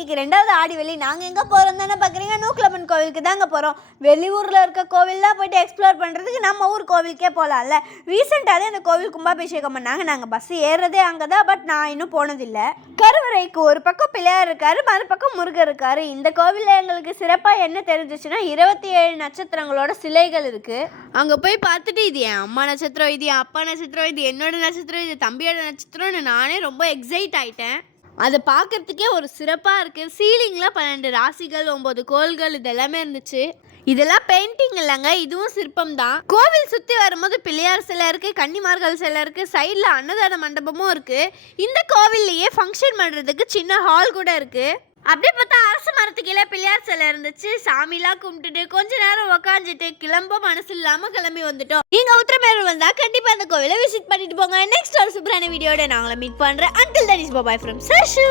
இன்னைக்கு 2வது ஆடி வெள்ளி. நாங்கள் எங்கே போகிறோம் தானே பார்க்குறீங்க, நூக்கலம்மன் கோவிலுக்கு தாங்க போகிறோம். வெளியூரில் இருக்க கோவில்லாம் போய்ட்டு எக்ஸ்ப்ளோர் பண்ணுறதுக்கு நம்ம ஊர் கோவிலுக்கே போகலாம்ல. ரீசெண்டாகவே அந்த கோவில் கும்பாபிஷேகம் பண்ணாங்க. நாங்கள் பஸ் ஏறுறதே அங்கே தான், பட் நான் இன்னும் போனதில்லை. கருவறைக்கு ஒரு பக்கம் பிள்ளையார் இருக்காரு, மறுபக்கம் முருகர் இருக்காரு. இந்த கோவிலில் எங்களுக்கு சிறப்பாக என்ன தெரிஞ்சிச்சுன்னா 27 நட்சத்திரங்களோட சிலைகள் இருக்குது. அங்கே போய் பார்த்துட்டு இது என் அம்மா நட்சத்திரம், இது என் அப்பா நட்சத்திரம், இது என்னோட நட்சத்திரம், இது தம்பியோட நட்சத்திரம்னு நானே ரொம்ப எக்ஸைட் ஆகிட்டேன். அதை பார்க்கறதுக்கே ஒரு சிறப்பாக இருக்குது. சீலிங்கில் 12 ராசிகள், 9 கோள்கள் இதெல்லாமே இருந்துச்சு. இதெல்லாம் பெயிண்டிங் இல்லைங்க, இதுவும் சிற்பம் தான். கோவில் சுற்றி வரும்போது பிள்ளையார் சிலை இருக்குது, கன்னிமார்கள் சிலை இருக்குது, சைடில் அன்னதான மண்டபமும் இருக்குது. இந்த கோவில்லையே ஃபங்க்ஷன் பண்ணுறதுக்கு சின்ன ஹால் கூட இருக்குது. அப்படியே பார்த்தா அரசு மரத்து கீழே பிள்ளையார் சிலை இருந்துச்சு. சாமிலாம் கும்பிட்டுட்டு கொஞ்ச நேரம் உக்காந்துட்டு கிளம்ப மனசு இல்லாமல் கிளம்பி வந்துட்டோம். நீங்கள் உத்திரமேரூர் வந்தால் கண்டிப்பாக அந்த கோவிலை விசிட் பண்ணிட்டு போங்க. நெக்ஸ்ட் ஒரு சூப்பரான வீடியோட நான் உங்களை மீட் பண்ணுறேன். Until that is bye from Sashu.